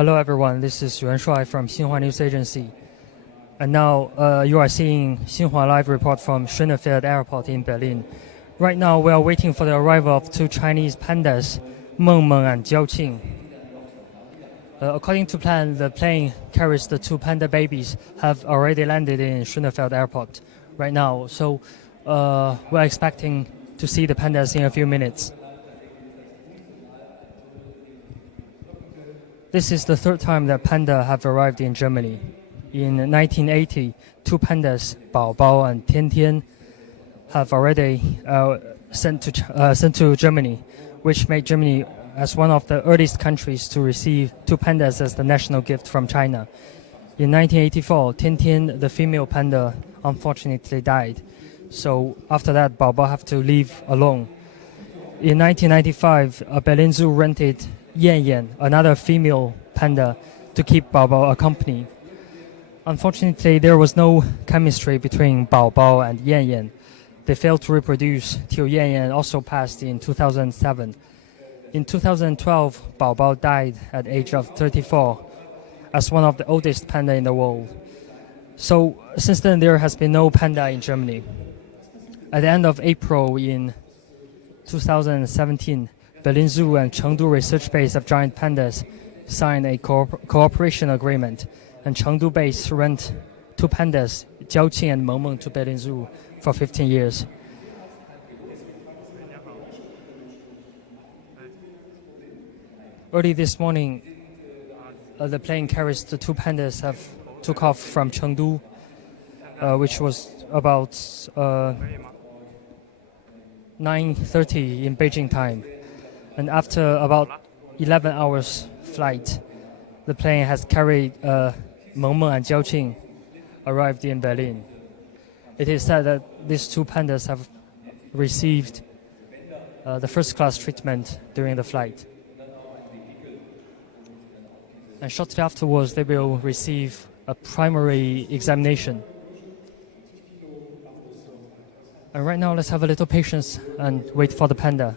Hello everyone, this is Yuan Shuai from Xinhua News Agency. And now you are seeing Xinhua Live report from Schönefeld Airport in Berlin. Right now we are waiting for the arrival of two Chinese pandas, Meng and Jiao. According to plan, the plane carries the two panda babies have already landed in Schönefeld Airport right now. So we're expecting to see the pandas in a few minutes. This is the third time that panda have arrived in Germany. In 1980, two pandas, Bao Bao and Tian Tian, have already sent to Germany, which made Germany as one of the earliest countries to receive two pandas as the national gift from China. In 1984, Tian Tian, the female panda, unfortunately died. So after that, Bao Bao have to live alone. In 1995, a Berlin Zoo rented Yan Yan, another female panda, to keep Bao Bao company. Unfortunately, there was no chemistry between Bao Bao and Yan Yan. They failed to reproduce till Yan Yan also passed in 2007. In 2012, Bao Bao died at the age of 34 as one of the oldest panda in the world. So since then, there has been no panda in Germany. At the end of April in 2017, Berlin Zoo and Chengdu Research Base of Giant Pandas signed a cooperation agreement, and Chengdu Base rent two pandas, Jiao and Meng to Berlin Zoo for 15 years. Early this morning, the plane carries the two pandas have took off from Chengdu, which was about 9:30 in Beijing time. And after about 11 hours flight, the plane has carried Meng and Jiao arrived in Berlin. It is said that these two pandas have received the first-class treatment during the flight. And shortly afterwards, they will receive a primary examination. And right now, let's have a little patience and wait for the panda.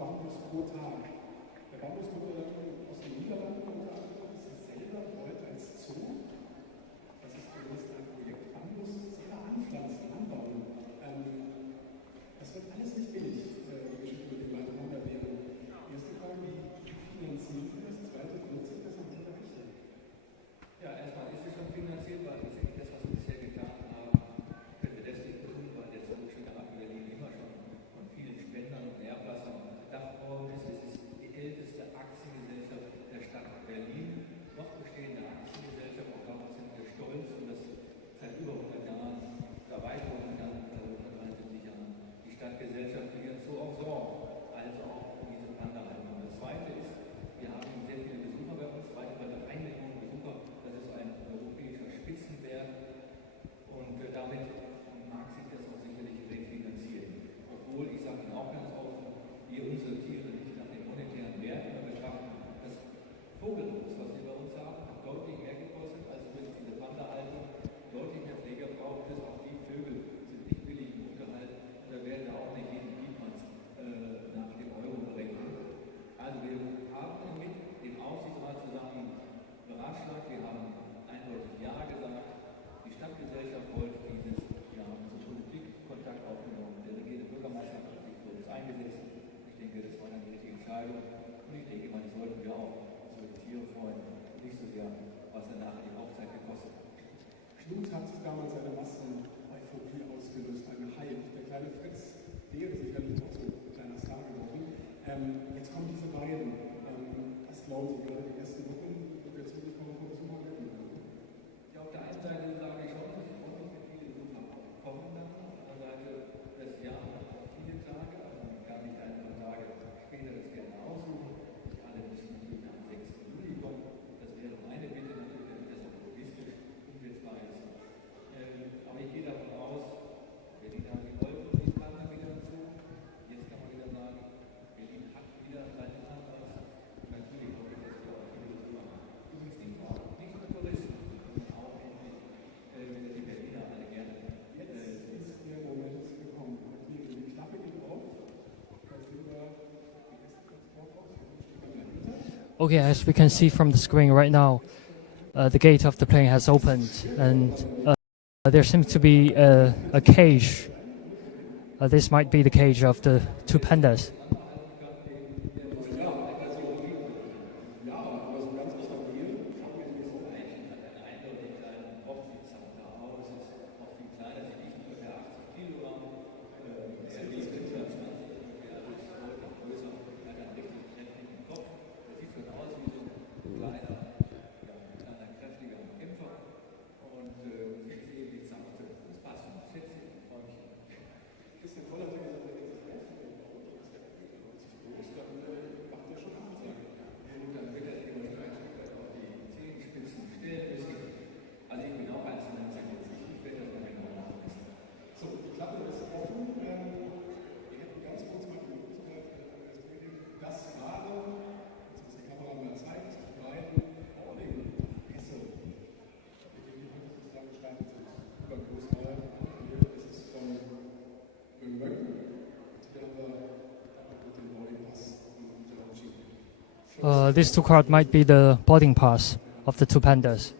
Bambus pro Tag. Der Bambus kommt ja aus den Niederlanden unter anderem. Sie selber wollte als Zoo, das ist zumindest ein Projekt, Bambus selber anpflanzen, anbauen. Das wird alles nicht billig, die Geschichte mit den beiden Wanderbären. Erste Frage, wie finanzieren Sie das? Zweite, wird sich das an dieser Rechte? Ja, erstmal ist es schon finanzierbar. Das ist das, was wir bisher getan haben, können wir deswegen tun, weil der Zoologierat in Berlin immer schon von vielen Spendern und Erblassern gedacht worden ist. Es ist die älteste Aktiengesellschaft der Stadt Berlin, noch bestehende Aktiengesellschaft, auch darauf sind wir stolz und das seit über 100 Jahren, weit über 100 Jahren, 173 Jahren, die Stadtgesellschaft für ihren Zoo auch sorgen, also auch für diese Panda-Haltung. Das Zweite ist, wir haben sehr viele Besucher bei uns, weit über 1 Million Besucher, das ist ein europäischer Spitzenwert und damit mag sich das auch sicherlich refinanzieren. Obwohl, ich sage Ihnen auch ganz offen, wir unsere Tiere nicht nach dem monetären Wert immer betrachten. Das Vogelhaus, was wir bei uns haben, hat deutlich mehr gekostet als durch diese Panda-Haltung. Deutlich mehr Pfleger braucht es. Auch die Vögel sind nicht billig im Unterhalt. Da werden da auch nicht jeden Dietmanns nach dem Euro berechnet. Also wir haben mit dem Aufsichtsrat zusammen beratschlagt. Wir haben eindeutig Ja gesagt. Die Stadtgesellschaft wollte dieses, wir haben zur Politik Kontakt aufgenommen. Der regierende Bürgermeister hat sich für uns eingesetzt. Ich denke, das war eine richtige Entscheidung. Und ich denke mal, die sollten wir auch unsere Tiere freuen. Und nicht so sehr, was danach die Laufzeit gekostet hat. Knut hat damals eine Massen-Euphorie ausgelöst, einen Hype. Der kleine Fritz wäre sicherlich auch so ein kleiner Star geworden. Jetzt kommen diese beiden. Was glauben Sie, gerade die ersten Wochen wird der Zugekommen von Besuchern werden? Ja, auf der einen Seite sage ich schon, ich freue mich, wenn viele Besucher kommen dann. Auf der anderen Seite, das Jahr hat auch viele Tage, also man kann nicht ein paar Tage später das gerne aussuchen. Nicht alle müssen natürlich am 6. Juli kommen. Das wäre meine Bitte natürlich, damit das auch logistisch umsetzbar ist. Aber ich gehe davon aus, Berlin hat die Wolken, die Panda wieder zu. Jetzt kann man wieder sagen, Berlin hat wieder seine Pandas. Natürlich hoffe ich, dass wir auch viele Besucher haben. Übrigens nicht nur Touristen, sondern auch endlich die Berliner alle gerne. Jetzt ist der Moment gekommen. Hier, die Klappe geht auf. Da sehen wir die erste Plattform. Okay, as we can see from the screen right now, the gate of the plane has opened, and there seems to be a cage. This might be the cage of the two pandas. This two card might be the boarding pass of the two pandas.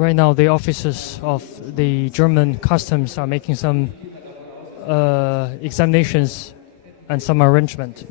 Right now, the officers of the German customs are making some examinations and some arrangement.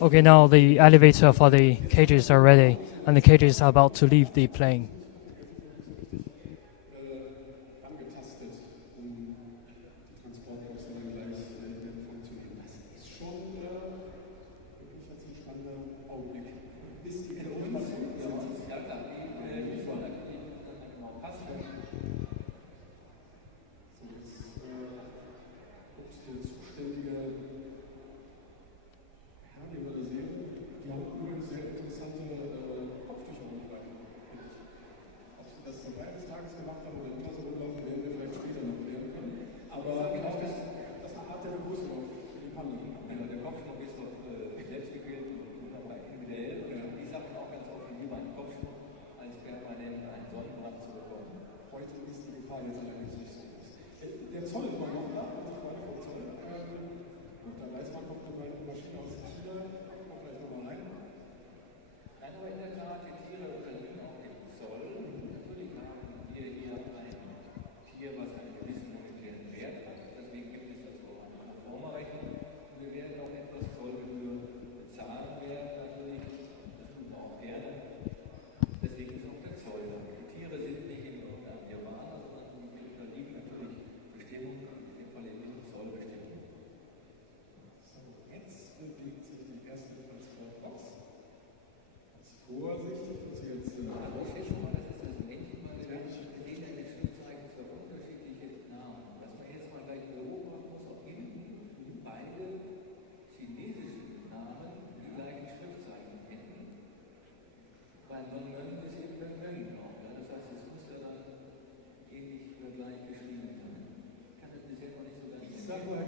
Okay, now the elevator for the cages are ready, and the cages are about to leave the plane. Angetastet, um die Transportboxen dann gleich funktionieren lassen. Das ist schon wirklich ein spannender Augenblick. Ist die Information Ja, klar, die wollen natürlich genau passen. So, jetzt guckt der zuständige Herr, den wir da sehen. Die haben übrigens sehr interessante Kopftücher mitgebracht. Ob sie das zur Feier des Tages gemacht haben oder immer so rumlaufen, werden wir vielleicht später noch klären können. Aber genau das ist eine Art der Begrüßung für die Panda. Ja, der Kopfschmuck ist noch selbst gewählt und wunderbar individuell. Und die sagen auch ganz offen, lieber einen Kopfschmuck, als permanent einen Sonnenbrand zu bekommen. Heute ist die Gefahr jetzt allerdings nicht so groß. Der Zoll ist mal noch da, also Freunde vom Zoll. Gut,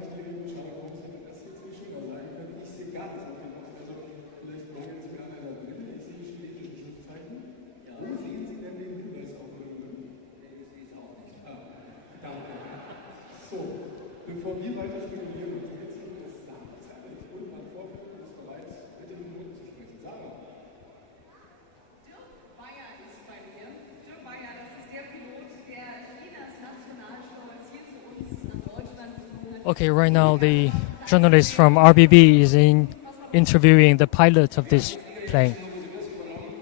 natürlich schauen, warum Sie das jetzt nicht schöner sagen können. Ich sehe gar nichts auf dem Box. Also vielleicht mangelt es mir an einer Brille. Ich sehe chinesische Schriftzeichen. Wo sehen Sie denn den Hinweis auf Ihre Brille? Ich sehe es auch nicht. Danke. So, bevor wir weiter spekulieren und rätseln, das sagt Sarah. Ich hole mal vor, du bist bereit, mit den Minuten zu sprechen. Sarah. Ist bei mir. Dirk Bayer, das ist der Pilot, der Chinas Nationalstolz hier zu uns nach Deutschland geflogen hat. Okay, right now the journalist from RBB is interviewing the pilot of this plane.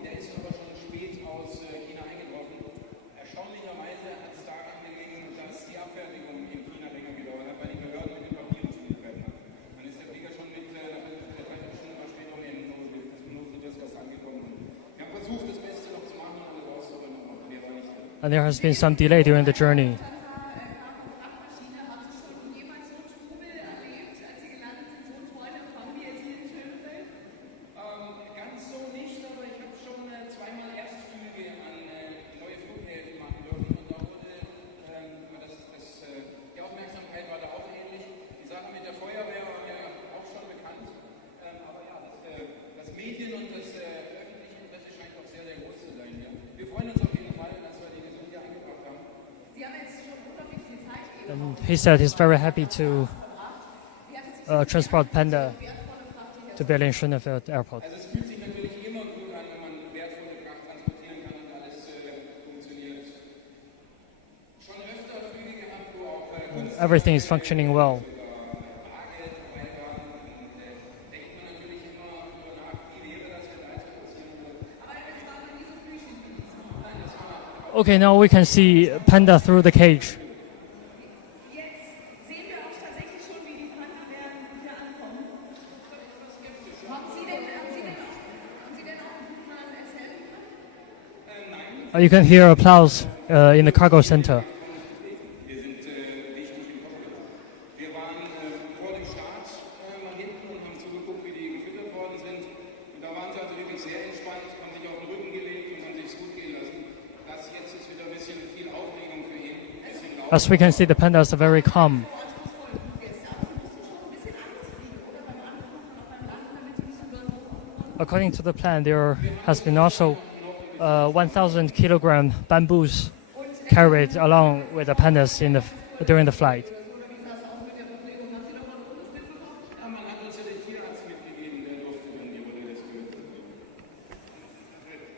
Der ist aber schon spät aus China eingetroffen. Erstaunlicherweise hat es daran gelegen, dass die Abfertigung in China länger gedauert hat, weil die Behörden mit den Papieren Schwierigkeiten hatten. Dann ist der Flieger schon mit einer Dreiviertelstunde Verspätung in das angekommen. Wir haben versucht, das Beste noch zu machen, alles rauszuholen, aber der war nicht drin. And there has been some delay during the journey. Frachtmaschine, haben Sie schon jemals so Trubel erlebt, als Sie gelandet sind, so einen tollen Empfang wie jetzt hier in Schönefeld? Ganz so nicht, aber ich habe schon zweimal Erstflüge an neue Flughäfen machen dürfen und da wurde die Aufmerksamkeit war da auch ähnlich. Die Sache mit der Feuerwehr war mir auch schon bekannt, aber ja, das Medien und das öffentliche Interesse scheint doch sehr, sehr groß zu sein. Ja. Wir freuen uns auf jeden Fall, dass wir die Gesundheit hier eingebracht haben. Sie haben jetzt schon unglaublich viel Zeit gegeben. And he said he's very happy to transport Panda to Berlin-Schönefeld Airport. Also es fühlt sich natürlich immer gut an, wenn man wertvolle Fracht transportieren kann und alles funktioniert. Schon öfter Flüge gehabt, wo auch Kunst Everything is functioning well. Bargeld dabei war und denkt man natürlich immer darüber nach, wie wäre das, wenn da jetzt passieren würde. Okay, now we can see Panda through the cage. Jetzt sehen wir auch tatsächlich schon, wie die Panda-Bären hier ankommen. Haben Sie denn auch mal erzählt? You can hear applause in the cargo center. Wir sind wichtig im Cockpit. Wir waren vor dem Start mal hinten und haben zugeguckt, wie die gefüttert worden sind. Und da waren sie also wirklich sehr entspannt, haben sich auf den Rücken gelegt und haben sich gut gehen lassen. Das jetzt ist wieder ein bisschen viel Aufregung für ihn. Ein bisschen laut. As we can see, the pandas are very calm. According to the plan, there has been also 1,000 kilogram bamboos carried along with the pandas during the flight. Ja, man hat uns ja den Tierarzt mitgegeben, der durfte dann die Rolle des Königs.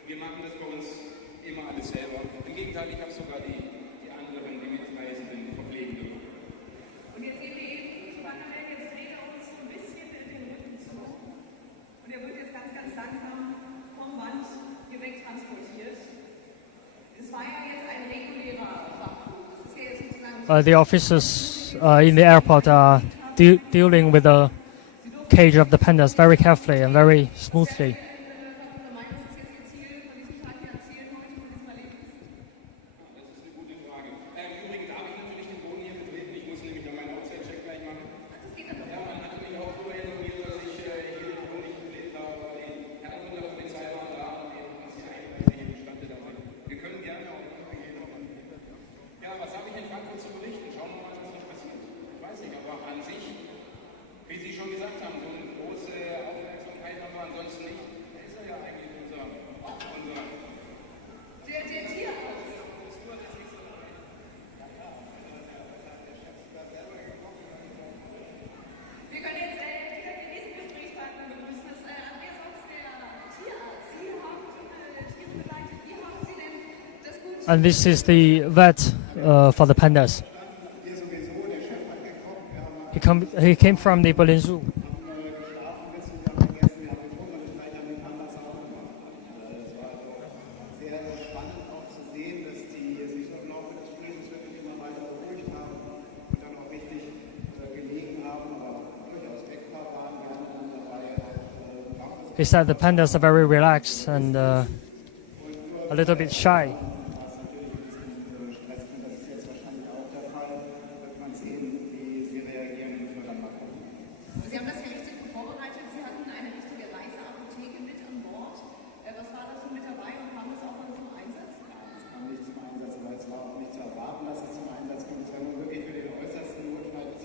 Wir machen das bei uns immer alles selber. Im Gegenteil, ich habe sogar die anderen, die Mitreisenden verpflegen dürfen. Und jetzt sehen wir eben, die Wanderwelt, jetzt dreht er uns so ein bisschen den Rücken zu. Und er wird jetzt ganz, ganz langsam vom Band hier wegtransportiert. Es war ja jetzt ein regulärer Frachtflug. Das ist ja jetzt sozusagen The officers in the airport are dealing with the cage of the pandas very carefully and very smoothly. meint, das ist jetzt Ihr Ziel von diesem Tag hier erzählen heute von diesem Erlebnis. Das ist eine gute Frage. Übrigens darf ich natürlich den Boden hier betreten. Ich muss nämlich noch meinen Outside-Check gleich machen. Ja, man hat mich auch darüber informiert, dass ich hier den Boden nicht betreten darf, aber die Herren von der Polizei waren da und eben, dass die Einreise hier gestattet haben. Wir können gerne auch gehen. Ja, was habe ich in Frankfurt zu berichten? Schauen wir mal, was noch passiert. Ich weiß nicht, aber an sich, wie Sie schon gesagt haben, so eine große Aufmerksamkeit haben wir ansonsten nicht. Da ist er ja eigentlich unser Der Tierarzt. Wir können jetzt den nächsten Gesprächspartner begrüßen. Das ist sonst der Tierarzt. Sie haben Tiere begleitet. Wie haben Sie denn das gut? And this is the vet for the pandas. Hier sowieso, der Chef hat gekocht, wir haben He came from the Berlin Zoo. geschlafen bisschen, wir haben gegessen, wir haben getrunken und vielleicht haben die Pandas auch gemacht. Das war also sehr, sehr spannend auch zu sehen, dass die sich im Laufe des Fliegens wirklich immer weiter beruhigt haben und dann auch richtig gelegen haben, aber durchaus deckbar waren. Wir haben dann dabei auch He said the pandas are very relaxed and a little bit shy. Stress und das ist jetzt wahrscheinlich auch der Fall. Wird man sehen, wie sie reagieren und wir dann mal gucken. Sie haben das ja richtig gut vorbereitet. Sie hatten eine richtige Reiseapotheke mit an Bord. Was war das so mit dabei und kam das auch mal zum Einsatz? Es kam nicht zum Einsatz, aber es war auch nicht zu erwarten, dass es zum Einsatz kommt. Es war nur wirklich für den äußersten Notfall.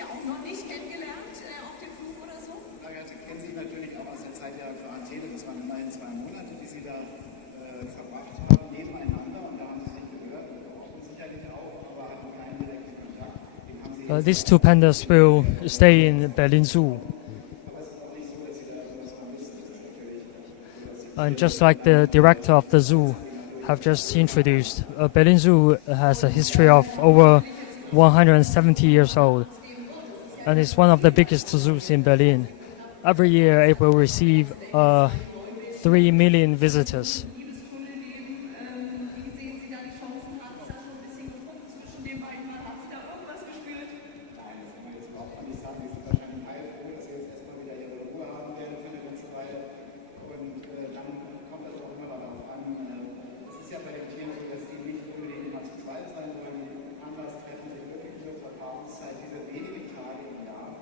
ja auch noch nicht kennengelernt auf dem Flug oder so? Sie kennen sich natürlich auch aus der Zeit der Quarantäne. Das waren immerhin 2 Monate, die Sie da verbracht haben, nebeneinander. Und da haben Sie sich gehört. Und sicherlich auch, aber hatten keinen direkten Kontakt. Den haben Sie These two pandas will stay in Berlin Zoo. And just like the director of the zoo have just introduced, Berlin Zoo has a history of over 170 years old, and it's one of the biggest zoos in Berlin. Every year it will receive 3 million visitors. Wie sehen Sie da die Chancen? Hat es da schon ein bisschen gefunden zwischen den beiden? Haben Sie da irgendwas gespürt? Nein, das kann man jetzt überhaupt nicht sagen. Die sind wahrscheinlich heilfroh, dass sie jetzt erstmal wieder ihre Ruhe haben werden für eine ganze Weile. Und dann kommt das auch immer darauf an. Es ist ja bei den Tieren so, dass die nicht unbedingt immer zu zweit sein sollen. Die Pandas treffen sich wirklich nur zur Paarungszeit, diese wenigen Tage im Jahr.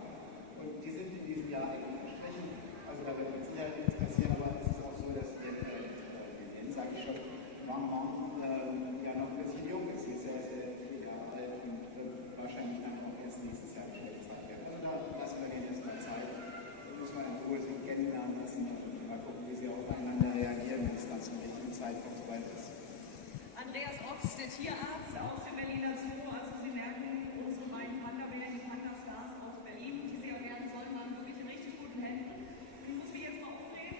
Und die sind in diesem Jahr eigentlich versprechen. Also da wird mit Sicherheit nichts passieren, aber es ist auch so, dass sage ich schon, Meng ja noch ein bisschen jung ist. Sie ist sehr, sehr viele Jahre alt und wahrscheinlich dann auch erst nächstes Jahr gezeigt werden. Also da lassen wir denen erstmal Zeit. Da muss man in Ruhe so kennenlernen lassen und mal gucken, wie sie aufeinander reagieren, wenn es dann zum richtigen Zeitpunkt soweit ist. Andreas Ochs, der Tierarzt aus dem Berliner Zoo. Also Sie merken, unsere beiden Panda-Bären, die Panda-Stars aus Berlin, die Sie auch werden sollen, waren wirklich in richtig guten Händen. Ich muss mich jetzt mal umdrehen.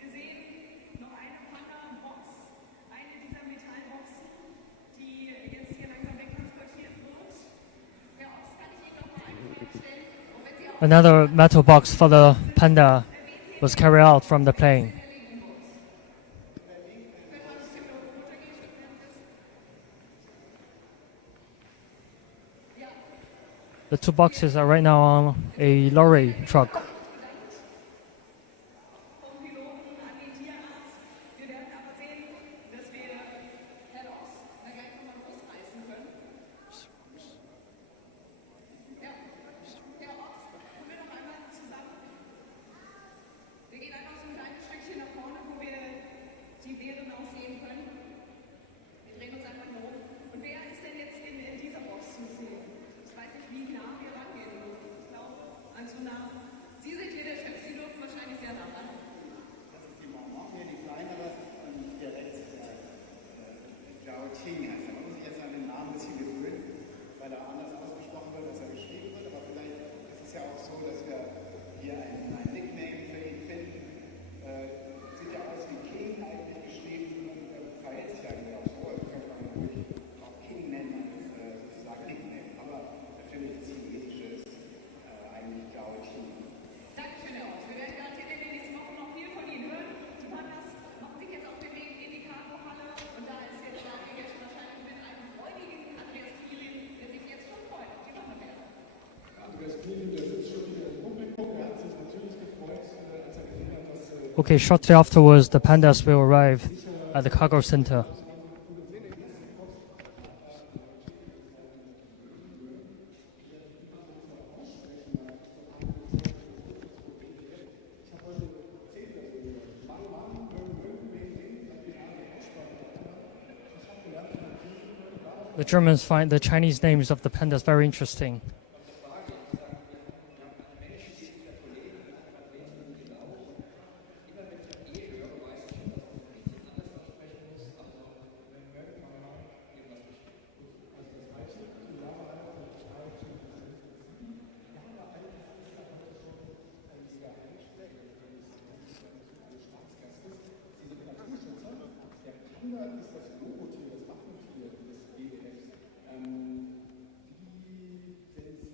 Wir sehen noch eine Panda-Box, eine dieser Metallboxen, die jetzt hier langsam wegtransportiert wird. Herr Ochs, kann ich Ihnen noch mal eine Frage stellen? Und wenn Sie auch Another metal box for the panda was carried out from the plane. The 2 boxes are right now on a lorry truck. vom Piloten an den Tierarzt. Wir werden aber sehen, dass wir Herrn Ochs da gleich nochmal losreißen können. Ja, Herr Ochs, kommen wir noch einmal zusammen. Wir gehen einfach so ein kleines Stückchen nach vorne, wo wir die Bären auch sehen können. Wir drehen uns einfach mal um. Und wer ist denn jetzt in dieser Box zu sehen? Ich weiß nicht, wie nah wir rangehen dürfen. Ich glaube, allzu nah. Sie sind hier der Chef, Sie dürfen wahrscheinlich sehr nah ran. Das ist die Meng, hier die kleinere und hier rechts der Jiao Qing heißt er. Man muss sich jetzt an den Namen ein bisschen gewöhnen, weil er anders ausgesprochen wird, als er geschrieben wird. Aber vielleicht ist es ja auch so, dass wir hier ein Nickname für ihn finden. Sieht ja aus wie Qing eigentlich geschrieben und verhält sich eigentlich auch so. Also könnte man ruhig auch Qing nennen als sozusagen Nickname. Aber natürlich das Chinesische ist eigentlich Jiao Qing. Dankeschön, Herr Ochs. Wir werden garantiert in den nächsten Wochen noch viel von Ihnen hören. Die Pandas machen sich jetzt auf den Weg in die Cargohalle. Und da ist jetzt jetzt wahrscheinlich mit einem freudigen Andreas Kielin, der sich jetzt schon freut auf die Wanderbären. Andreas Knien, der sitzt schon wieder im Publikum. Er hat sich natürlich gefreut, als er gesehen hat, dass Okay, shortly afterwards, the pandas will arrive at the cargo center. The Germans find the Chinese names of the pandas very interesting. Panda ist das Logotier, das Wappentier des WWFs. Wie sensitiv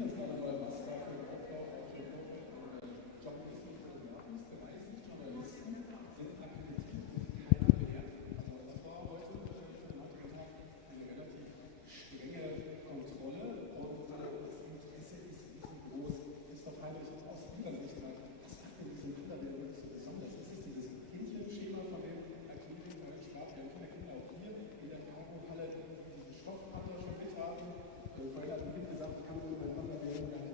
sehen das gerade mal, was da für ein Auflauf auf dem Vorfeld Journalisten und Fotografen, 30 Journalisten sind akkreditiert, keiner belehrt. Also das war heute für den heutigen Tag eine relativ strenge Kontrolle und das Interesse ist groß, ist verteilt aus ihrer Sicht mal. Was macht denn diesen Kinder, der wirklich so besonders ist? Ist dieses Hähnchenschema von dem Erklärung von den Sportkämpfen der Kinder auch hier in der Cargo-Halle, diese Stoffpanda schon mit haben. Vorhin hat ein Kind gesagt, ich kann nur mein Panda während gar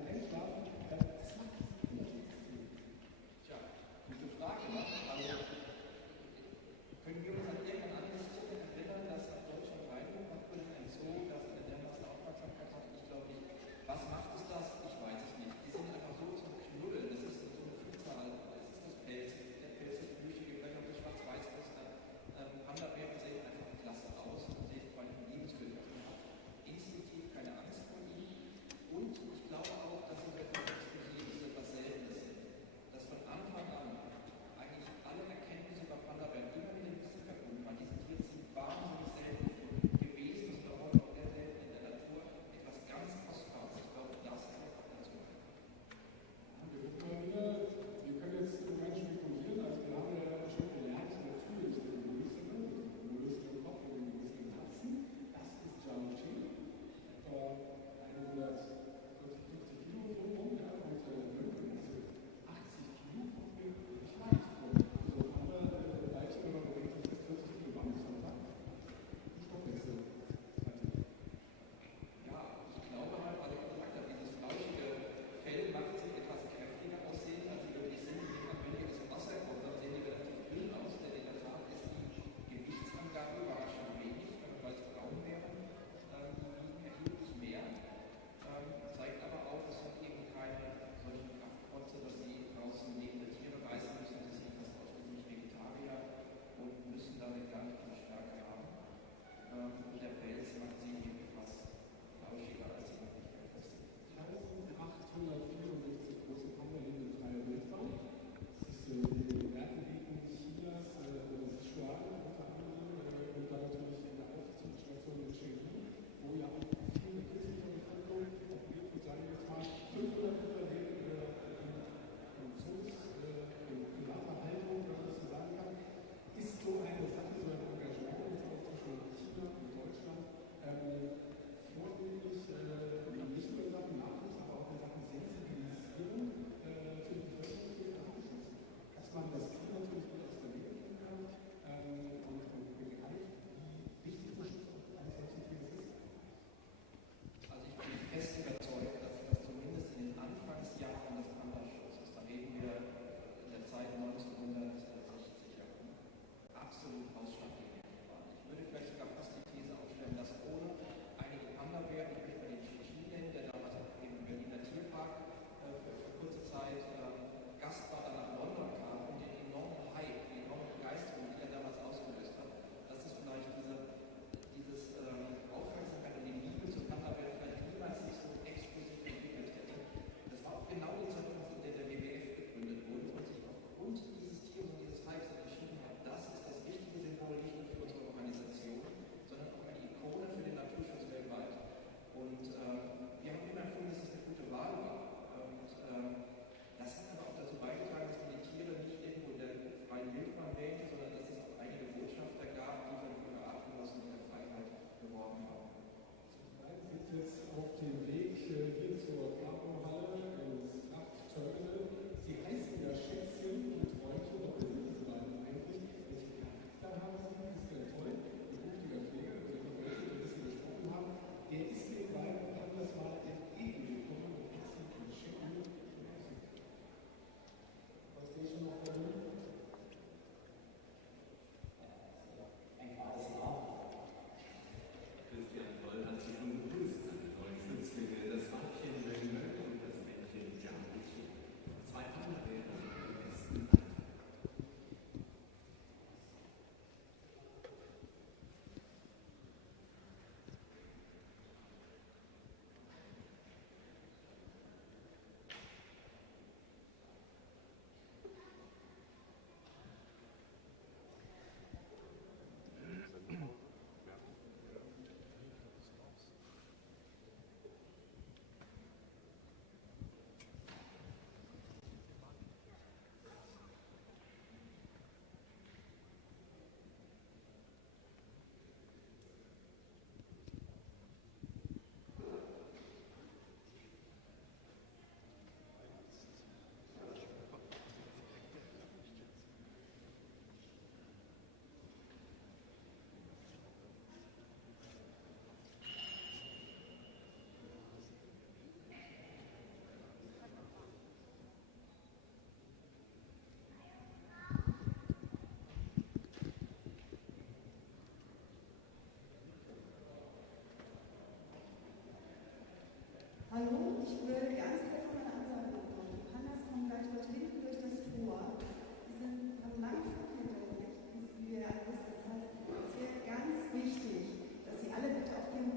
Hallo, ich will ganz kurz meine Ansage machen. Die Pandas kommen gleich dort hinten durch das Tor. Haben lange Flug hinter sich, wie wir ja alle wissen. Das heißt, es wäre ganz wichtig, dass Sie alle bitte auf Ihren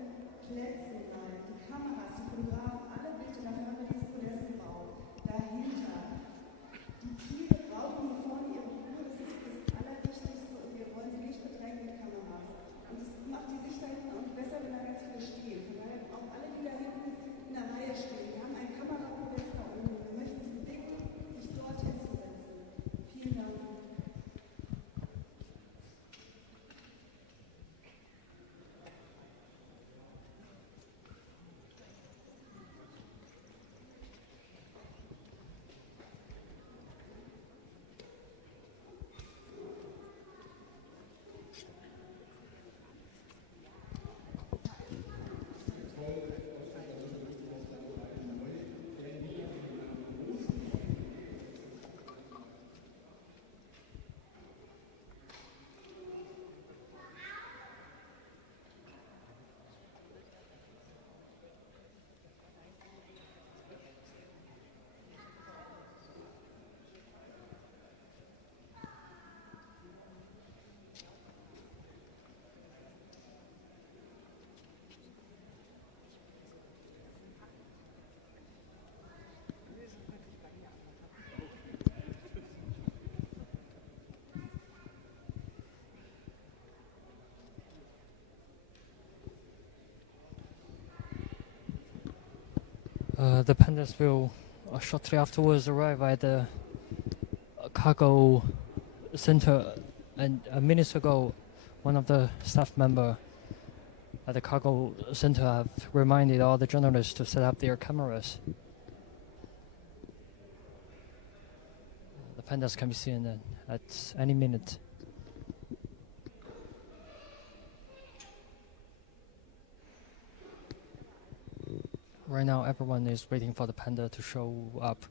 Plätzen bleiben. Die Kameras, die Fotografen, alle bitte, dafür haben wir dieses Podest gebaut. Dahinter. Die Tiere brauchen hier vorne ihre Ruhe, das ist das Allerwichtigste und wir wollen sie nicht bedrängen mit Kameras. Und es macht die Sicht da hinten auch besser, wenn da ganz viele stehen. Von daher auch alle, die da hinten in der Reihe stehen. Wir haben ein Kamerapodest da oben. Wir möchten Sie bitten, sich dort hinzusetzen. Vielen Dank. The pandas will shortly afterwards arrive at the cargo center, and a minute ago one of the staff member at the cargo center have reminded all the journalists to set up their cameras. The pandas can be seen at any minute. Right now, everyone is waiting for the panda to show up.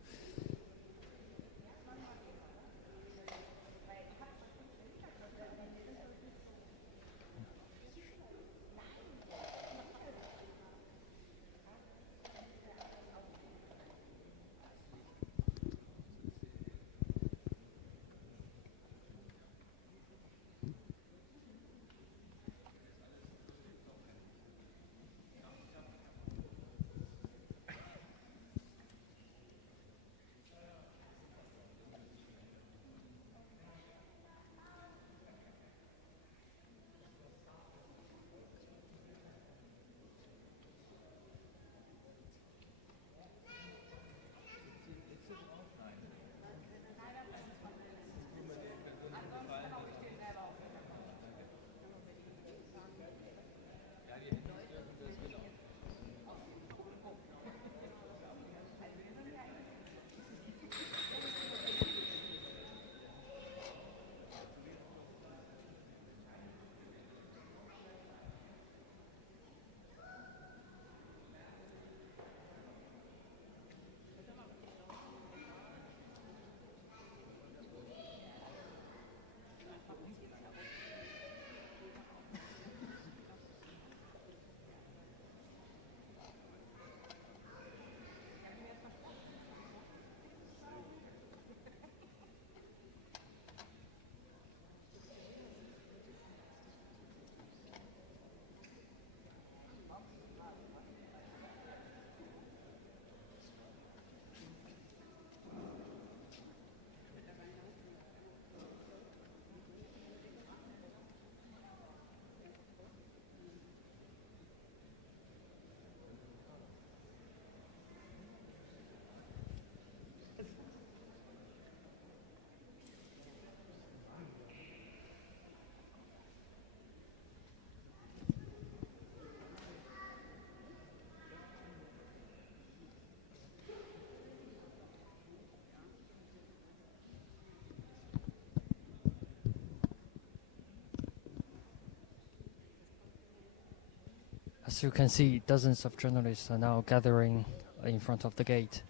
As you can see, dozens of journalists are now gathering in front of the gate.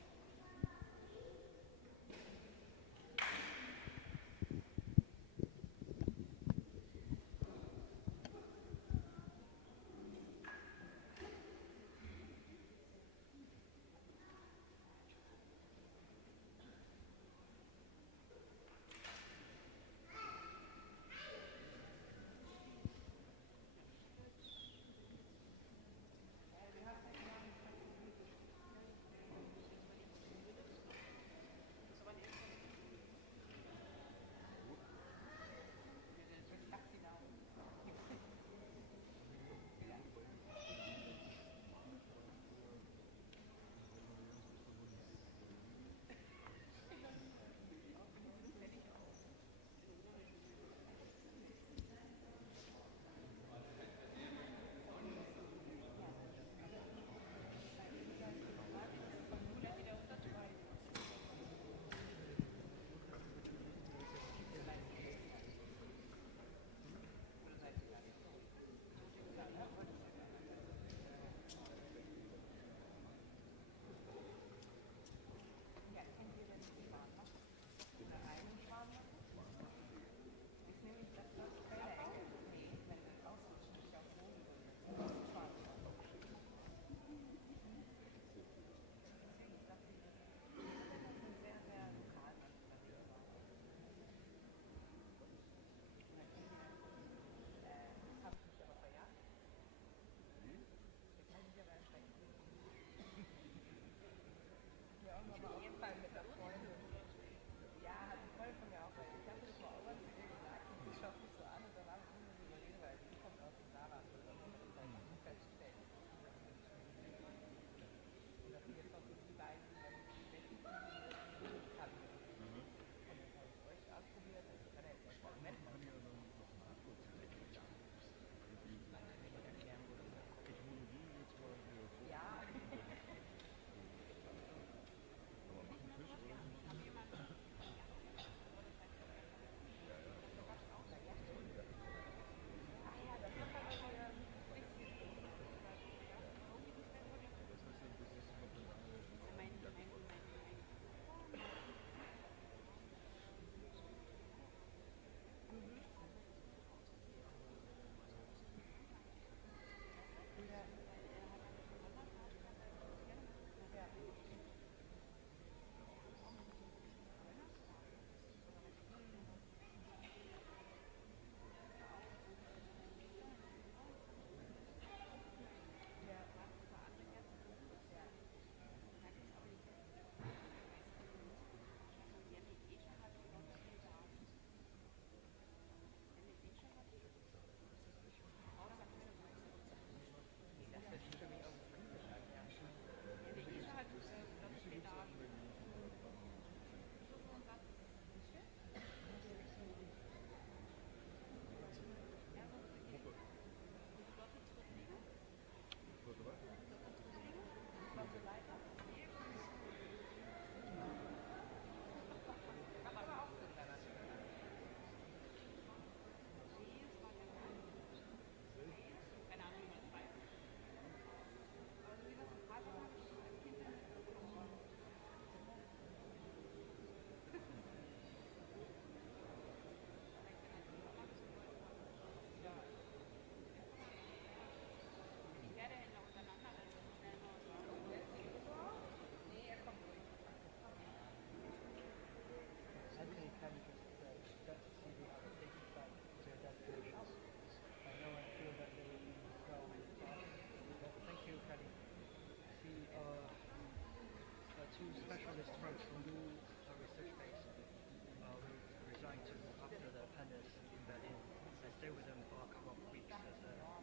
stay with them for a couple of weeks as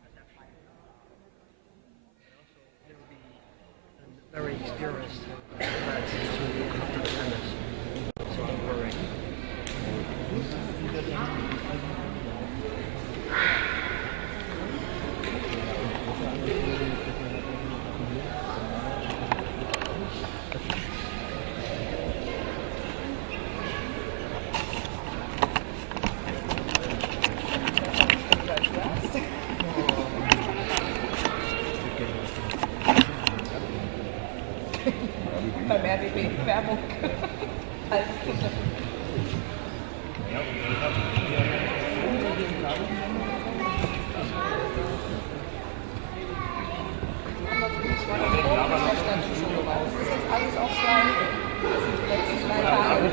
adaptation. And also, there will be a very experienced lads to look after the pandas. So don't worry. Beim RBB Werbung. Alles offline. Letzten 3 Tage.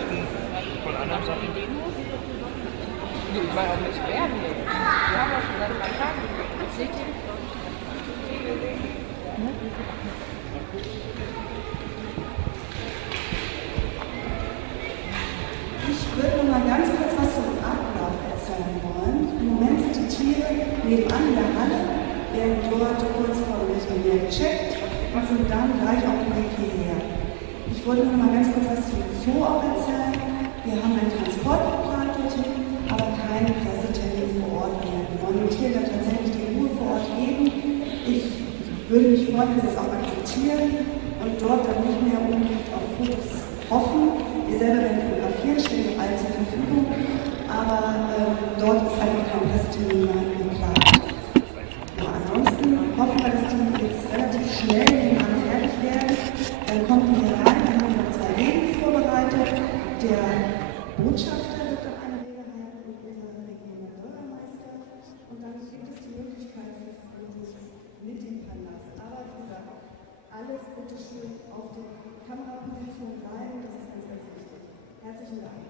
Von anderen Sachen. Ich war auch nicht werden. Wir haben auch schon seit 3 Tagen. Ich würde noch mal ganz kurz was zum Ablauf erzählen wollen. Im Moment sind die Tiere nebenan in der Halle, werden dort kurz vor dem Veterinär gecheckt und sind dann gleich auf dem Weg hierher. Ich wollte noch mal ganz kurz was zum Zoo auch erzählen. Wir haben einen Transport geplant dorthin, aber keinen Pressetermin vor Ort mehr. Wir wollen den Tieren dann tatsächlich die Ruhe vor Ort geben. Ich würde mich freuen, wenn Sie es auch akzeptieren und dort dann nicht mehr unbedingt auf Fotos hoffen. Wir selber werden fotografieren, stehen allen zur Verfügung, aber dort ist einfach kein Pressetermin mehr geplant. Ja, ansonsten hoffen wir, dass die jetzt relativ schnell nebenan fertig werden. Dann kommt die hier rein, dann haben wir noch 2 Reden vorbereitet. Der Botschafter wird dann eine Rede halten und unser regierender Bürgermeister. Und dann gibt es die Möglichkeit für Fotos mit den Pandas. Aber wie gesagt, alles bitte schön auf der Kameraposition bleiben, das ist ganz, ganz wichtig. Herzlichen Dank.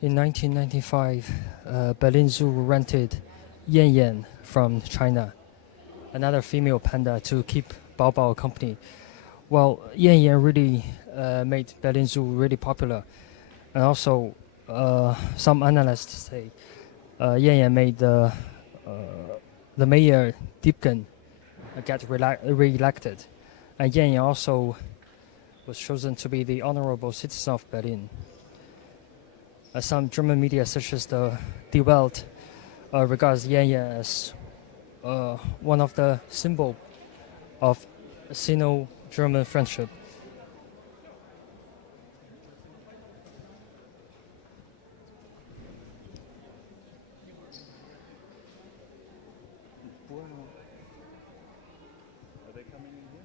In 1995, Berlin Zoo rented Yan Yan from China, another female panda, to keep Bao Bao company. Well, Yan Yan really made Berlin Zoo really popular, and also some analysts say Yan Yan made the mayor Diepgen get re-elected, and Yan Yan also was chosen to be the honorable citizen of Berlin. Some German media, such as the Die Welt, regards Yan Yan as one of the symbol of Sino-German friendship. Are they coming in here?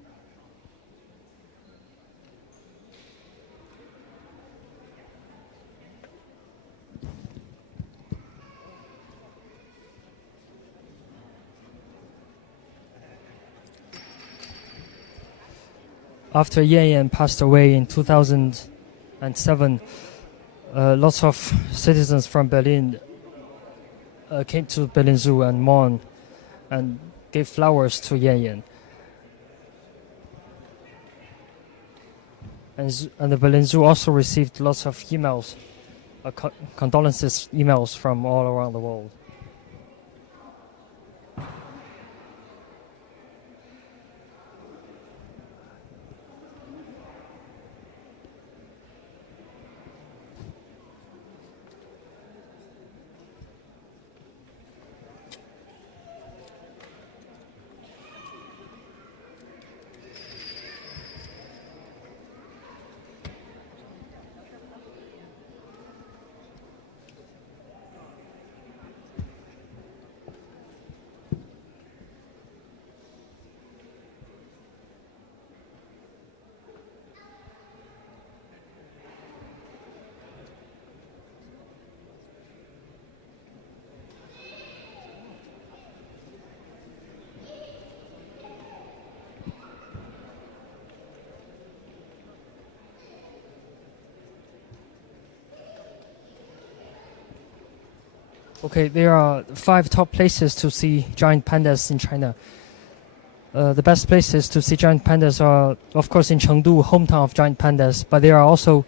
After Yan Yan passed away in 2007, lots of citizens from Berlin came to Berlin Zoo and mourned and gave flowers to Yan Yan. And the Berlin Zoo also received lots of emails, condolences emails from all around the world. Okay, there are 5 top places to see giant pandas in China. The best places to see giant pandas are, of course, in Chengdu, hometown of giant pandas, but there are also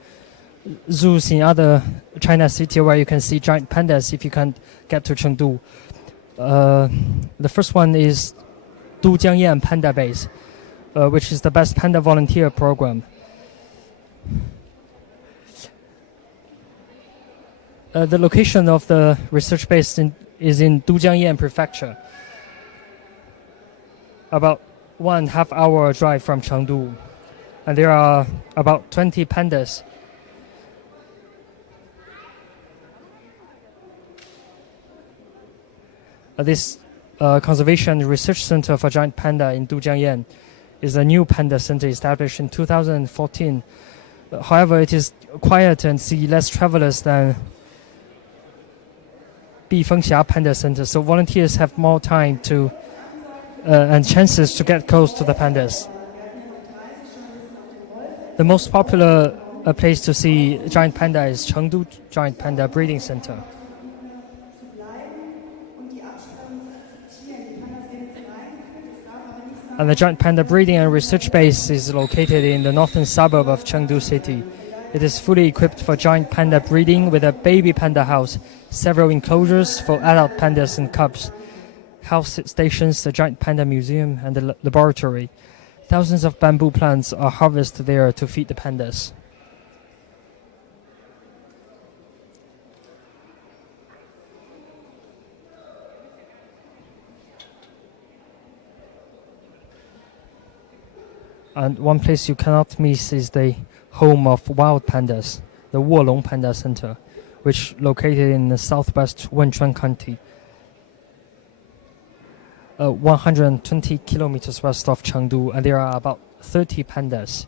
zoos in other China city where you can see giant pandas if you can't get to Chengdu. The first one is Dujiangyan Panda Base, which is the best panda volunteer program. The location of the research base is in Dujiangyan Prefecture, about 1.5 hour drive from Chengdu, and there are about 20 pandas. This Conservation Research Center for Giant Panda in Dujiangyan is a new panda center established in 2014. However, it is quiet and see less travelers than Bifengxia Panda Center, so volunteers have more time to and chances to get close to the pandas. The most popular place to see giant panda is Chengdu Giant Panda Breeding Center. And the giant panda breeding and research base is located in the northern suburb of Chengdu City. It is fully equipped for giant panda breeding with a baby panda house, several enclosures for adult pandas and cubs, health stations, the giant panda museum, and the laboratory. Thousands of bamboo plants are harvested there to feed the pandas. And one place you cannot miss is the home of wild pandas, the Wolong Panda Center, which located in the southwest Wenchuan County, 120 kilometers west of Chengdu, and there are about 30 pandas.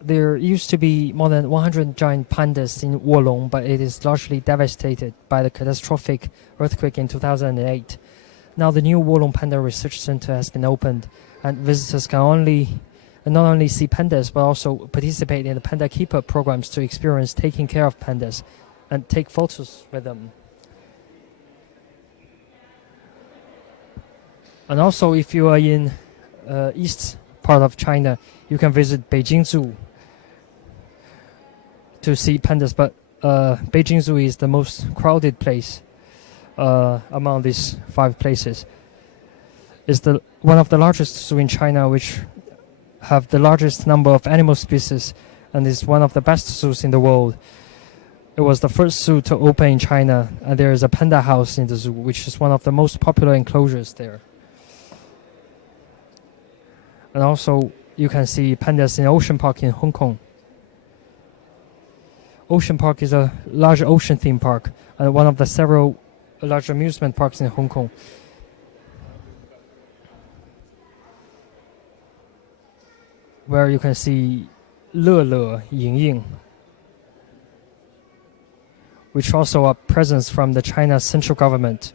There used to be more than 100 giant pandas in Wolong, but it is largely devastated by the catastrophic earthquake in 2008. Now the new Wolong Panda Research Center has been opened, and visitors can not only see pandas, but also participate in the panda keeper programs to experience taking care of pandas and take photos with them. And also, if you are in east part of China, you can visit Beijing Zoo to see pandas, but Beijing Zoo is the most crowded place among these 5 places. It's one of the largest zoo in China, which have the largest number of animal species, and is one of the best zoos in the world. It was the first zoo to open in China, and there is a panda house in the zoo, which is one of the most popular enclosures there. And also, you can see pandas in Ocean Park in Hong Kong. Ocean Park is a large ocean theme park and one of the several large amusement parks in Hong Kong. Where you can see Le Ying Ying, which also are presents from the China central government.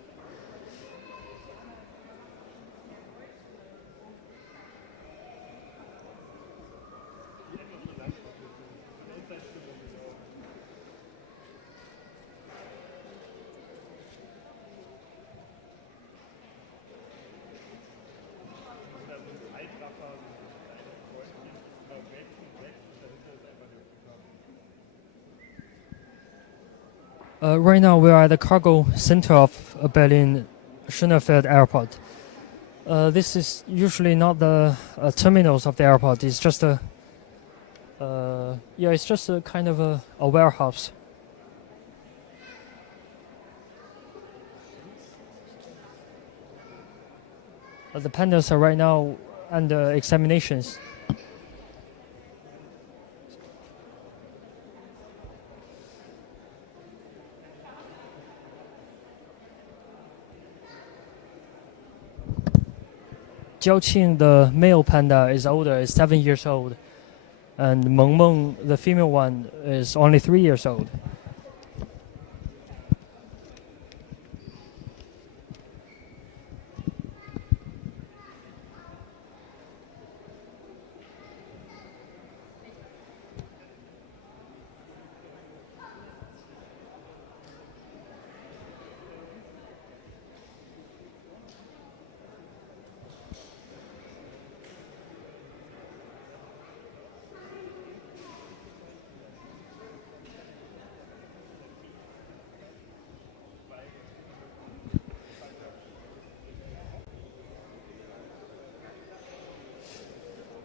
Right now we are at the cargo center of Berlin Schönefeld Airport. This is usually not the terminals of the airport. It's just a kind of a warehouse. The pandas are right now under examinations. Jiao, the male panda, is older, is 7 years old. And Meng, the female one, is only 3 years old.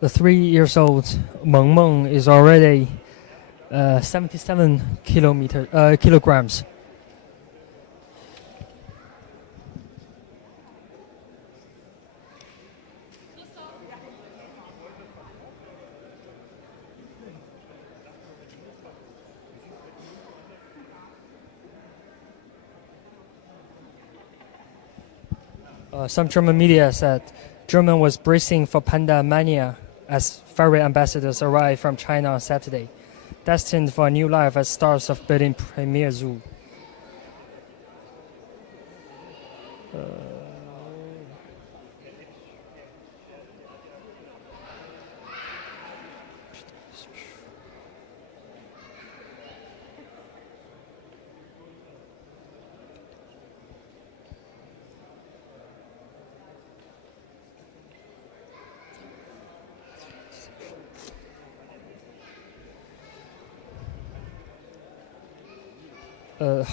the 3 years old Meng is already 77 kilograms. Some German media said Germany was bracing for panda mania as ferry ambassadors arrived from China on Saturday, destined for a new life as stars of Berlin Premier Zoo.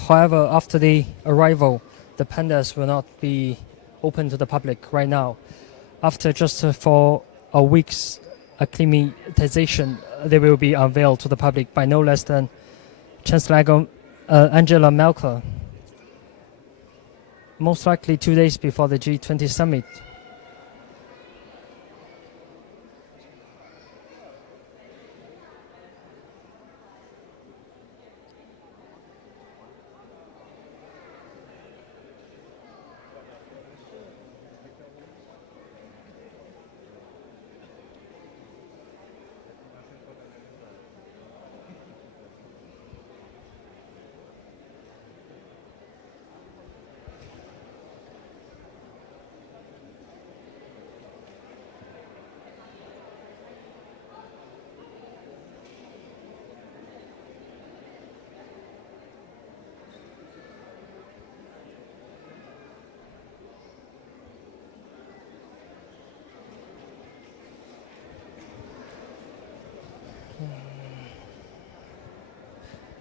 However, after the arrival, the pandas will not be open to the public right now. After just for a week's acclimatization, they will be unveiled to the public by no less than Chancellor Angela Merkel, most likely 2 days before the G20 summit.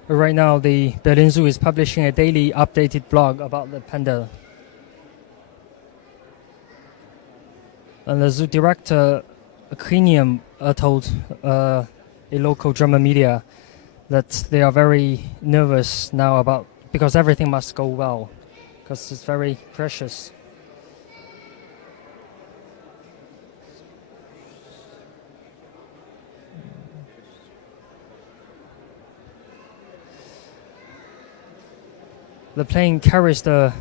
Right now, the Berlin Zoo is publishing a daily updated blog about the panda. And the zoo director, Qing, told a local German media that they are very nervous now because everything must go well, because it's very precious. The plane carries the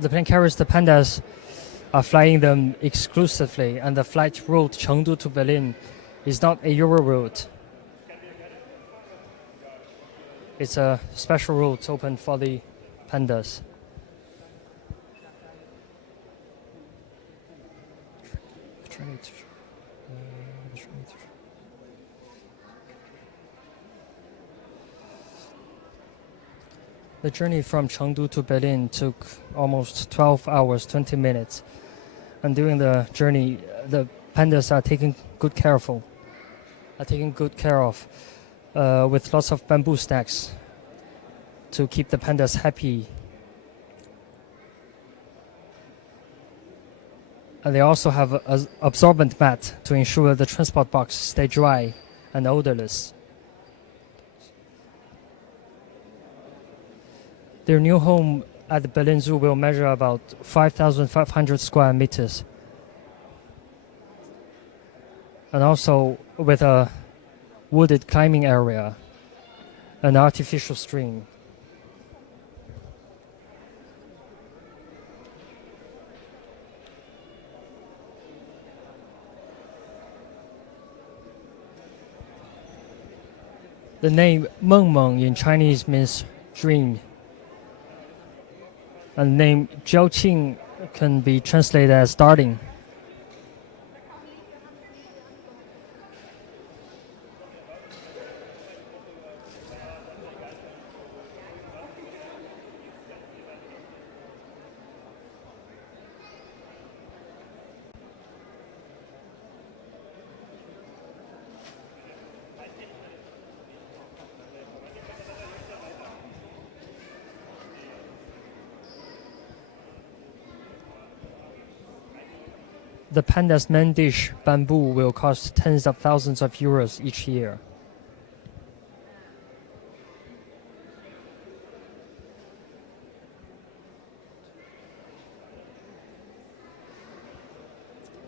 pandas, are flying them exclusively, and the flight route Chengdu to Berlin is not a Euro route. It's a special route open for the pandas. The journey from Chengdu to Berlin took almost 12 hours, 20 minutes. And during the journey, the pandas are taken good care of, with lots of bamboo snacks to keep the pandas happy. And they also have an absorbent mat to ensure the transport box stay dry and odorless. Their new home at the Berlin Zoo will measure about 5,500 square meters. And also with a wooded climbing area, an artificial stream. The name Meng in Chinese means dream. And the name Jiao can be translated as starting. the panda's main dish, bamboo, will cost tens of thousands of euros each year.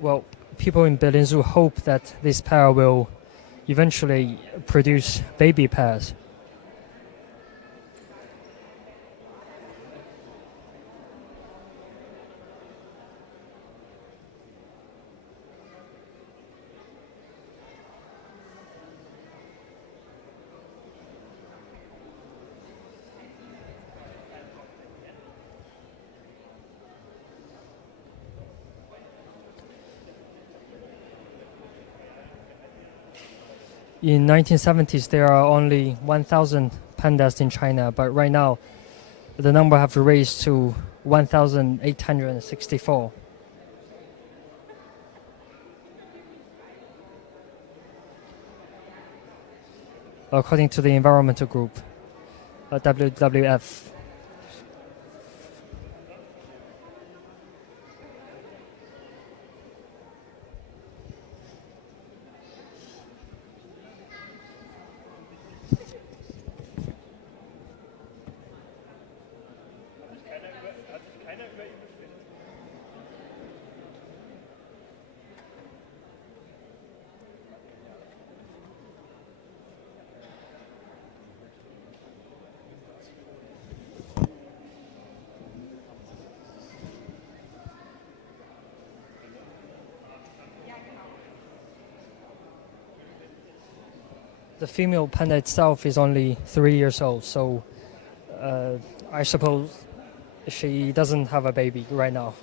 Well, people in Berlin Zoo hope that this pair will eventually produce baby pairs. In 1970s, there are only 1,000 pandas in China, but right now, the number have raised to 1,864. According to the environmental group, WWF. The female panda itself is only 3 years old, so I suppose she doesn't have a baby right now.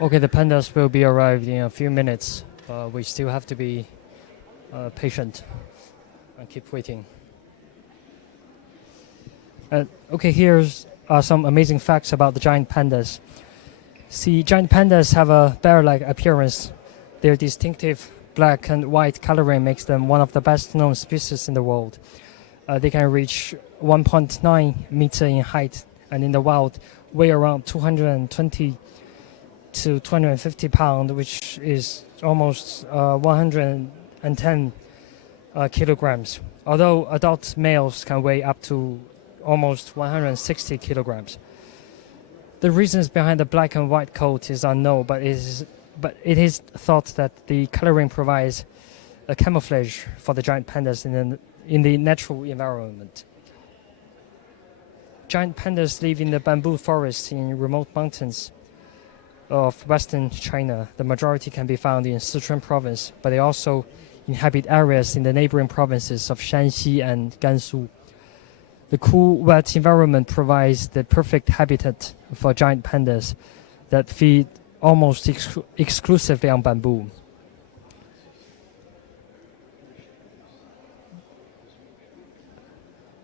Okay, the pandas will be arrived in a few minutes. We still have to be patient and keep waiting. Okay, here's some amazing facts about the giant pandas. See, giant pandas have a bear-like appearance. Their distinctive black and white coloring makes them one of the best-known species in the world. They can reach 1.9 meter in height, and in the wild weigh around 220 to 250 pounds, which is almost 110 kilograms. Although adult males can weigh up to almost 160 kilograms. The reasons behind the black and white coat is unknown, but it is thought that the coloring provides a camouflage for the giant pandas in the natural environment. Giant pandas live in the bamboo forests in remote mountains of western China. The majority can be found in Sichuan province, but they also inhabit areas in the neighboring provinces of Shanxi and Gansu. The cool, wet environment provides the perfect habitat for giant pandas that feed almost exclusively on bamboo.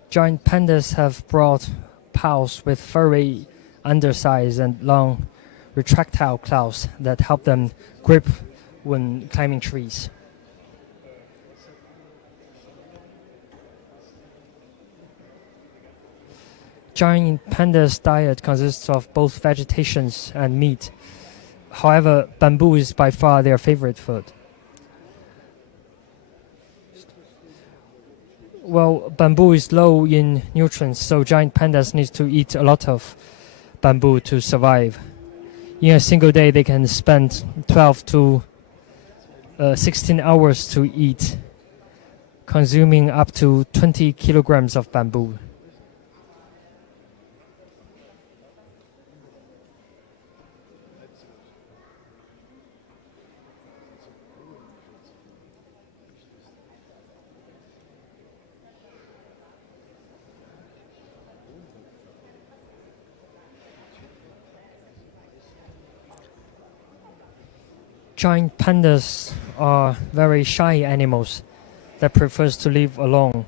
Giant pandas have broad paws with furry undersides and long retractile claws that help them grip when climbing trees. Giant pandas' diet consists of both vegetation and meat. However, bamboo is by far their favorite food. Well, bamboo is low in nutrients, so giant pandas need to eat a lot of bamboo to survive. In a single day, they can spend 12 to 16 hours to eat, consuming up to 20 kilograms of bamboo. Giant pandas are very shy animals that prefers to live alone.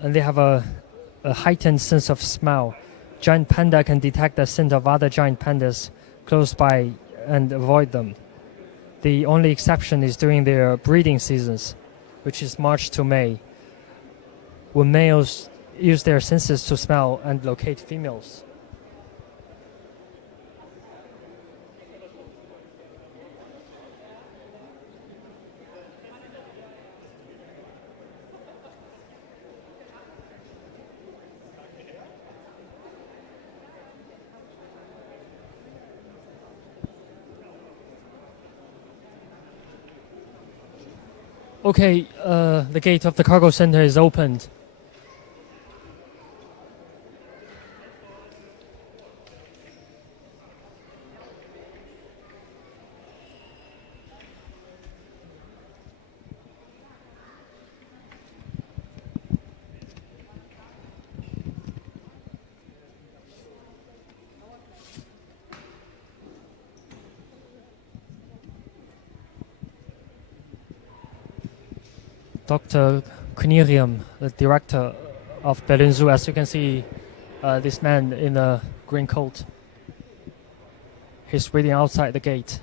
And they have a heightened sense of smell. Giant panda can detect the scent of other giant pandas close by and avoid them. The only exception is during their breeding seasons, which is March to May, when males use their senses to smell and locate females. Okay, the gate of the cargo center is opened. Dr. Kunirium, the director of Berlin Zoo. As you can see, this man in a green coat, he's waiting outside the gate.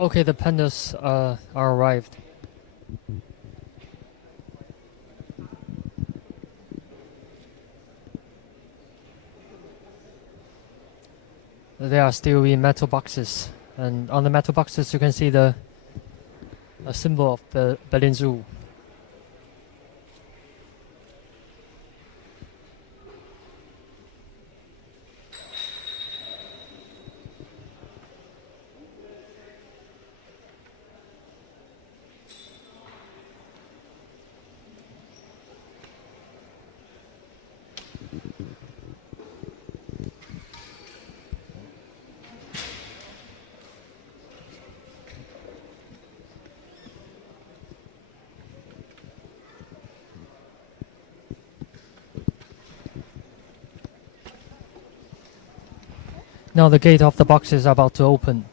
Okay, the pandas are arrived. They are still in metal boxes, and on the metal boxes you can see the a symbol of the Berlin Zoo. Now the gate of the box is about to open.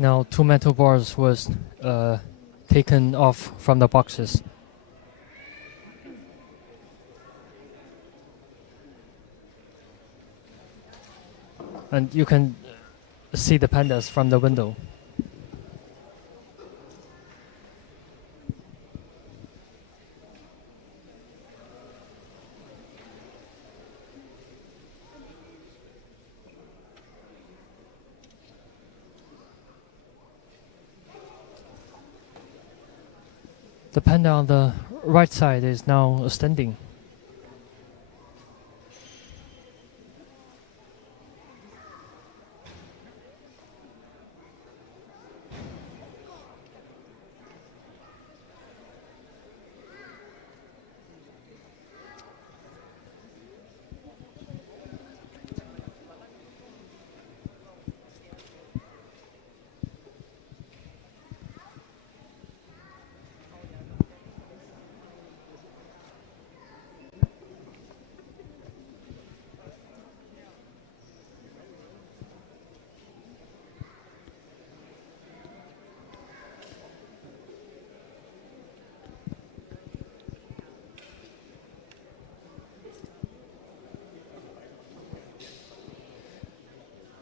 Now 2 metal bars was taken off from the boxes. And you can see the pandas from the window. The panda on the right side is now standing.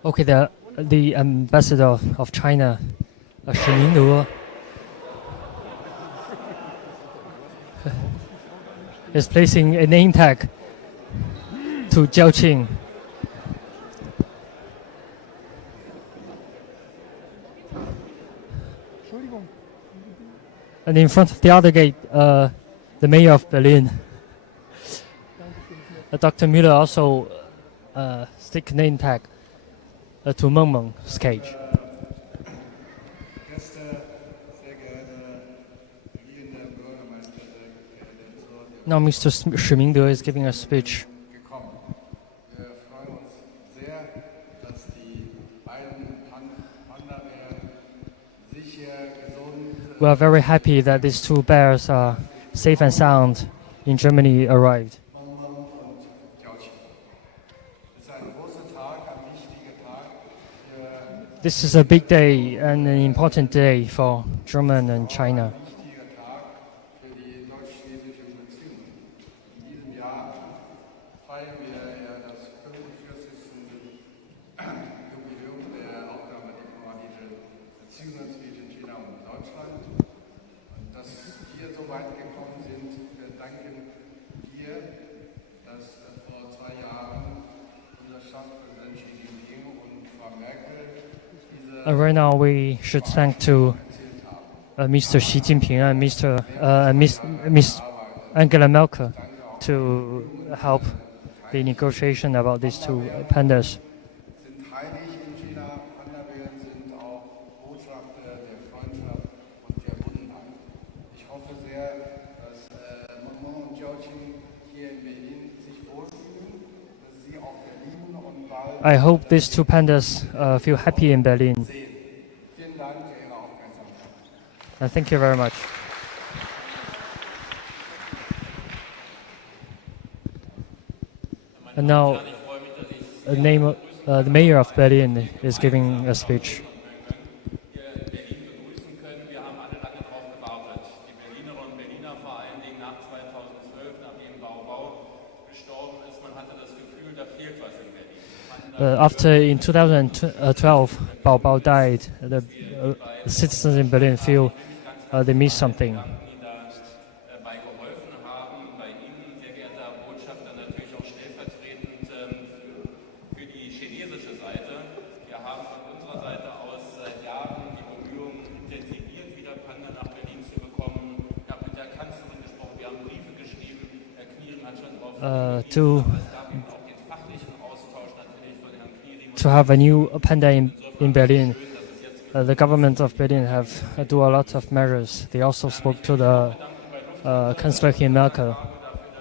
Okay, the ambassador of China, Shi Mingde, is placing a name tag to Jiao Qing. And in front of the other gate, the mayor of Berlin, Dr. Müller, also stick name tag to Meng's cage. Now Mr. Shi Mingde is giving a speech. We are very happy that these 2 bears are safe and sound in Germany arrived. This is a big day and an important day for Germany and China. Right now, we should thank to Mr. Xi Jinping and Miss Angela Merkel to help the negotiation about these two pandas. Sind heilig in China. Panda-Bären sind auch Botschafter der Freundschaft und Verbundenheit. Ich hoffe sehr, dass Meng und Jiao hier in Berlin sich wohlfühlen, dass sie auch Berlin und bald I hope these two pandas feel happy in Berlin. sehen. Vielen Dank für Ihre Aufmerksamkeit. And thank you very much. And now, the mayor of Berlin is giving a speech. hier in Berlin begrüßen können. Wir haben alle lange darauf gewartet. Die Berlinerinnen und Berliner vor allen Dingen nach 2012, nachdem Bao gestorben ist, man hatte das Gefühl, da fehlt was in Berlin. After in 2012, Bao Bao died, the citizens in Berlin feel they miss something. Die dabei geholfen haben. Bei Ihnen, sehr geehrter Botschafter, natürlich auch stellvertretend für die chinesische Seite. Wir haben von unserer Seite aus seit Jahren die Bemühungen intensiviert, wieder Panda nach Berlin zu bekommen. Ich habe mit der Kanzlerin gesprochen, wir haben Briefe geschrieben. Herr Kniering hat schon darauf To es gab eben auch den fachlichen Austausch natürlich von Herrn Kniering. to have a new panda in Berlin. The government of Berlin have do a lot of measures. They also spoke to the Chancellor here in Merkel Dafür,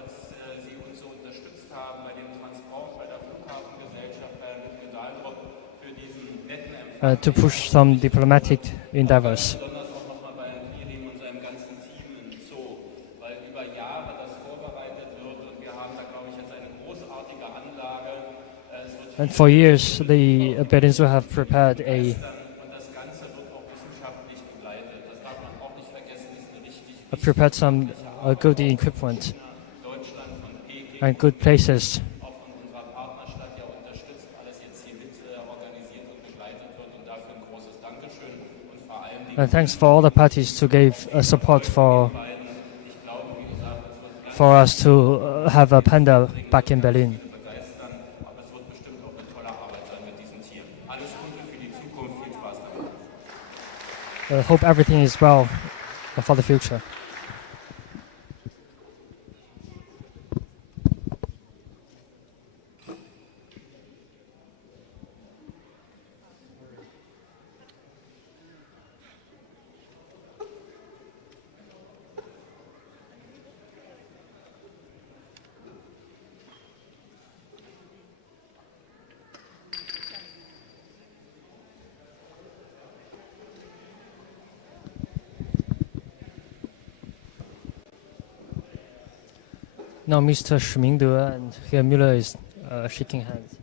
dass Sie uns so unterstützt haben bei dem Transport, bei der Flughafengesellschaft, bei Herrn Gedaldrup für diesen netten Empfang. to push some diplomatic endeavors. Besonders auch nochmal bei Herrn Kniering und seinem ganzen Team im Zoo, weil über Jahre das vorbereitet wird und wir haben da, glaube ich, jetzt eine großartige Anlage. Es wird And for years, the Berlin Zoo have prepared a und das Ganze wird auch wissenschaftlich begleitet. Das darf man auch nicht vergessen, ist eine richtig prepared some good equipment Deutschland von Peking, and good places. auch von unserer Partnerstadt ja unterstützt, alles jetzt hier mit organisiert und begleitet wird und dafür ein großes Dankeschön und vor allem die And thanks for all the parties to give support for beiden. Ich glaube, wie gesagt, es wird ganz for us to have a panda back in Berlin. begeistern, aber es wird bestimmt auch eine tolle Arbeit sein mit diesen Tieren. Alles Gute für die Zukunft, viel Spaß dabei. Hope everything is well for the future. Now Mr. Schmingde and Herr Müller is shaking hands.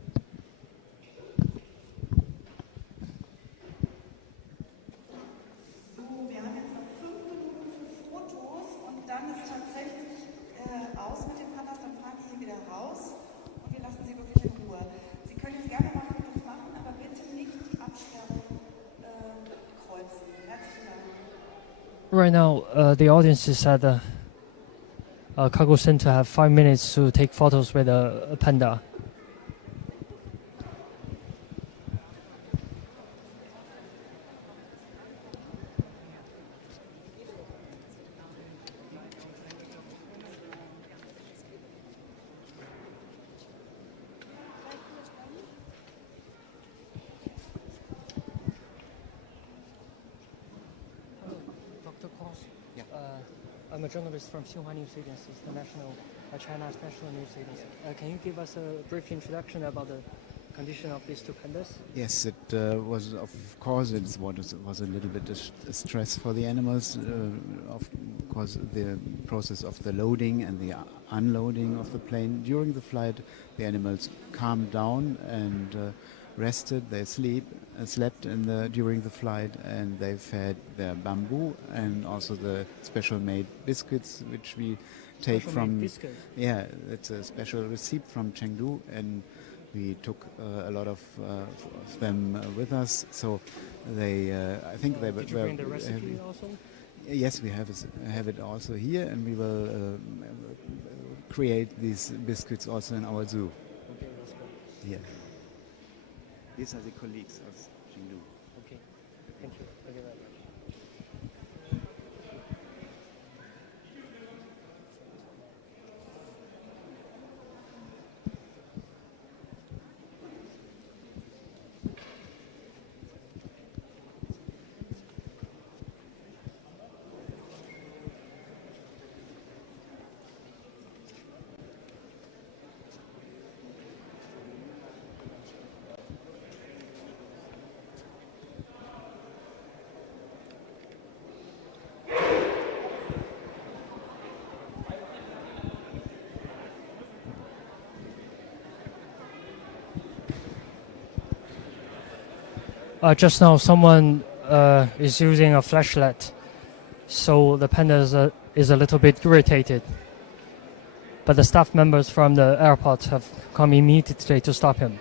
So, wir haben jetzt noch 5 Minuten für Fotos und dann ist tatsächlich aus mit den Pandas, dann fahren die hier wieder raus und wir lassen sie wirklich in Ruhe. Sie können jetzt gerne mal Fotos machen, aber bitte nicht die Absperrung kreuzen. Herzlichen Dank. Right now, the audience is at the cargo center. Have 5 minutes to take photos with a panda. Dr. Kong, I'm a journalist from Xinhua News Agency, the national China's national news agency. Can you give us a brief introduction about the condition of these two pandas? Yes, it was, of course, it was a little bit a stress for the animals. Of course, the process of the loading and the unloading of the plane. During the flight, the animals calmed down and rested. They slept during the flight, and they fed their bamboo and also the special made biscuits, which we take from. Biscuits. Yeah, it's a special receipt from Chengdu, and we took a lot of them with us. So they, I think they Did you bring the recipe also? Yes, we have it also here, and we will create these biscuits also in our zoo. Okay, that's good. Yeah. These are the colleagues of Chengdu. Okay, thank you. Thank you very much. Just now, someone is using a flashlight, so the panda is a little bit irritated. But the staff members from the airport have come immediately to stop him.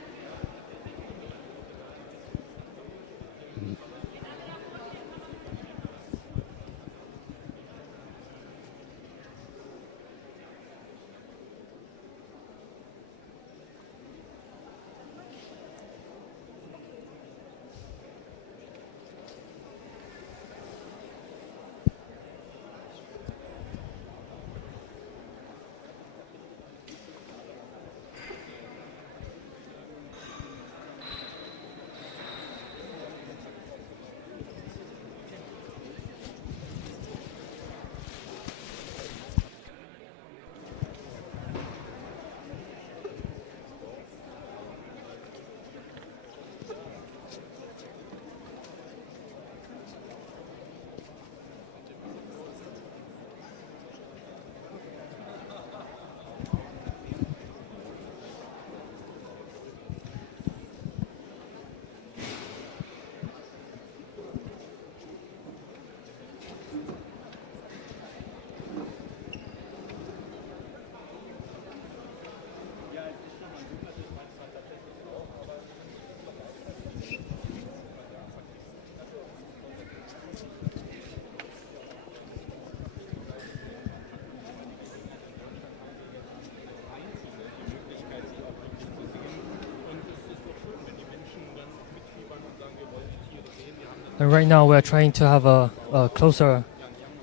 And right now we're trying to have a closer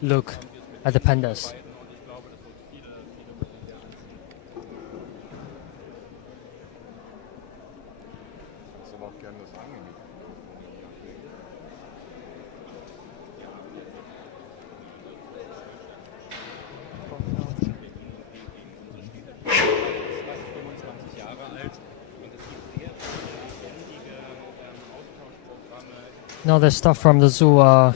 look at the pandas. Now the staff from the zoo are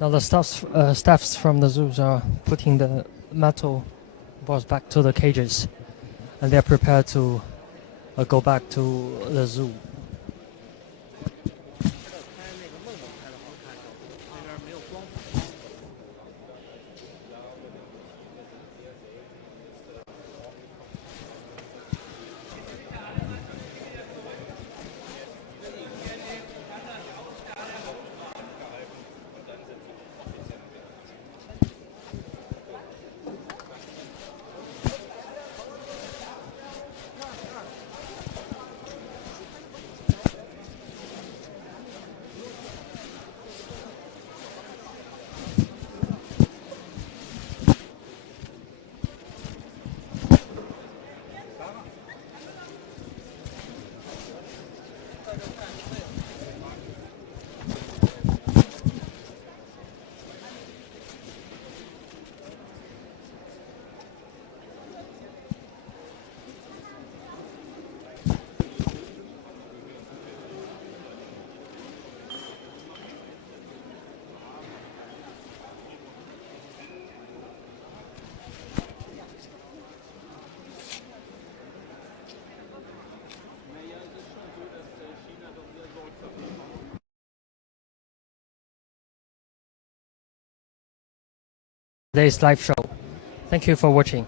now the staffs from the zoos are putting the metal balls back to the cages, and they're prepared to go back to the zoo. Today's live show. Thank you for watching.